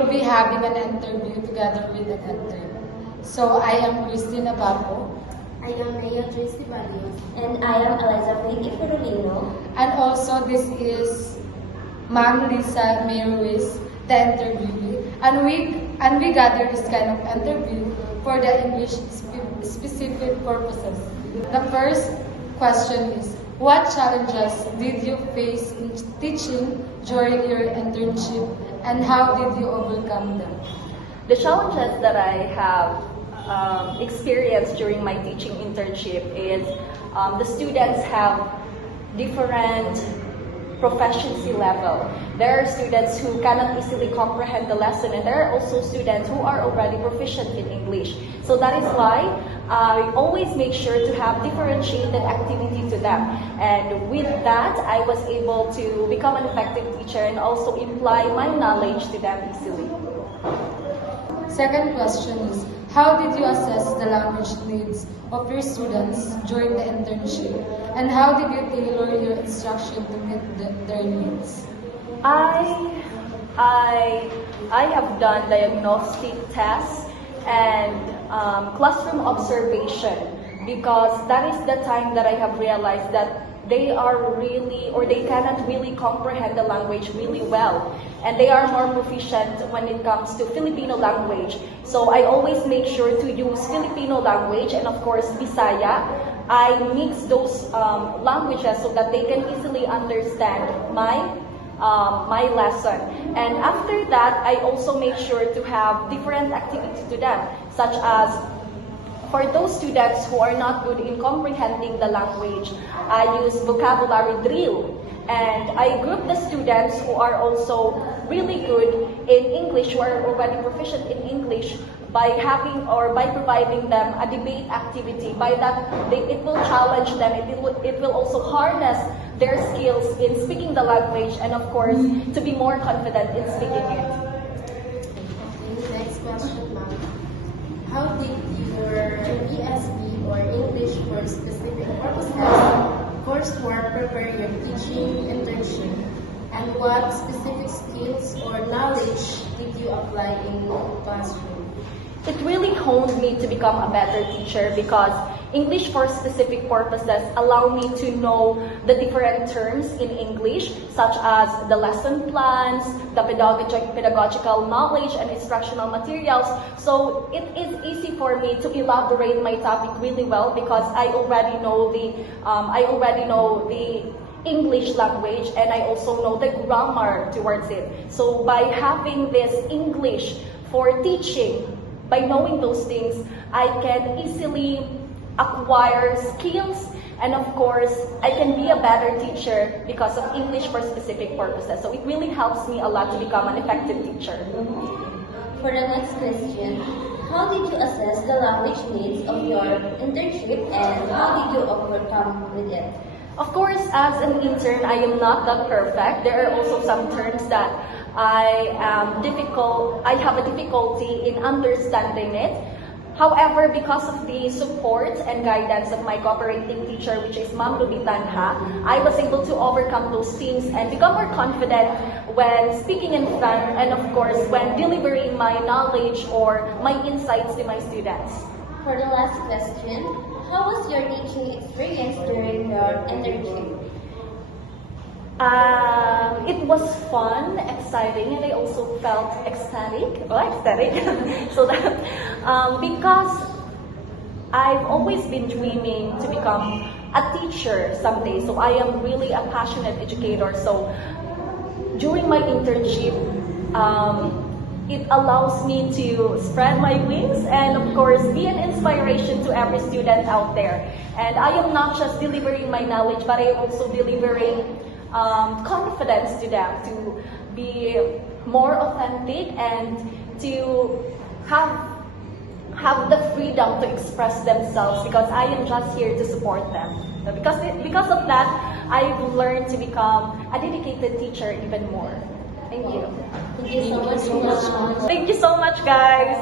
will be having an interview together with an intern. So I am Christina Papo. I am Naya Tracy Barrios. And I am Elizabeth Iferolino. And also this is Ma'am Lisa May Ruiz, the interviewee. And we gather this kind of interview for the English specific purposes. The first question is, what challenges did you face in teaching during your internship and how did you overcome them? The challenges that I have experienced during my teaching internship is the students have different proficiency level. There are students who cannot easily comprehend the lesson, and there are also students who are already proficient in English. So that is why I always make sure to have differentiated activity to them. And with that, I was able to become an effective teacher and also imply my knowledge to them easily. Second question is, how did you assess the language needs of your students during the internship? And how did you tailor your instruction to meet their needs? I have done diagnostic tests and classroom observation, because that is the time that I have realized that they are really, or they cannot really comprehend the language really well. And they are more proficient when it comes to Filipino language. So I always make sure to use Filipino language and of course Bisaya. I mix those languages so that they can easily understand my lesson. And after that, I also make sure to have different activities to them, such as for those students who are not good in comprehending the language, I use vocabulary drill. And I group the students who are also really good in English, who are already proficient in English, by having or by providing them a debate activity. By that, it will challenge them. It will also harness their skills in speaking the language and, of course, to be more confident in speaking it. Okay, next question, ma'am. How did your ESP or English for specific purposes coursework prepare your teaching internship? And what specific skills or knowledge did you apply in the classroom? It really honed me to become a better teacher, because English for specific purposes allow me to know the different terms in English, such as the lesson plans, the pedagogical knowledge and instructional materials. So it is easy for me to elaborate my topic really well, because I already know the English language, and I also know the grammar towards it. So by having this English for teaching, by knowing those things, I can easily acquire skills, and of course, I can be a better teacher because of English for specific purposes. So it really helps me a lot to become an effective teacher. For the next question, how did you assess the language needs of your internship and how did you overcome with it? Of course, as an intern, I am not that perfect. There are also some terms that I have a difficulty in understanding it. However, because of the support and guidance of my cooperating teacher, which is Ma'am Ruby Tanha, I was able to overcome those things and become more confident when speaking in front, and of course, when delivering my knowledge or my insights to my students. For the last question, how was your teaching experience during your internship? It was fun, exciting, and I also felt ecstatic. So that because I've always been dreaming to become a teacher someday. So I am really a passionate educator. So during my internship, it allows me to spread my wings and, of course, be an inspiration to every student out there. And I am not just delivering my knowledge, but I am also delivering confidence to them to be more authentic and to have the freedom to express themselves, because I am just here to support them. Because of that, I've learned to become a dedicated teacher even more. Thank you. Thank you so much. Thank you so much, guys.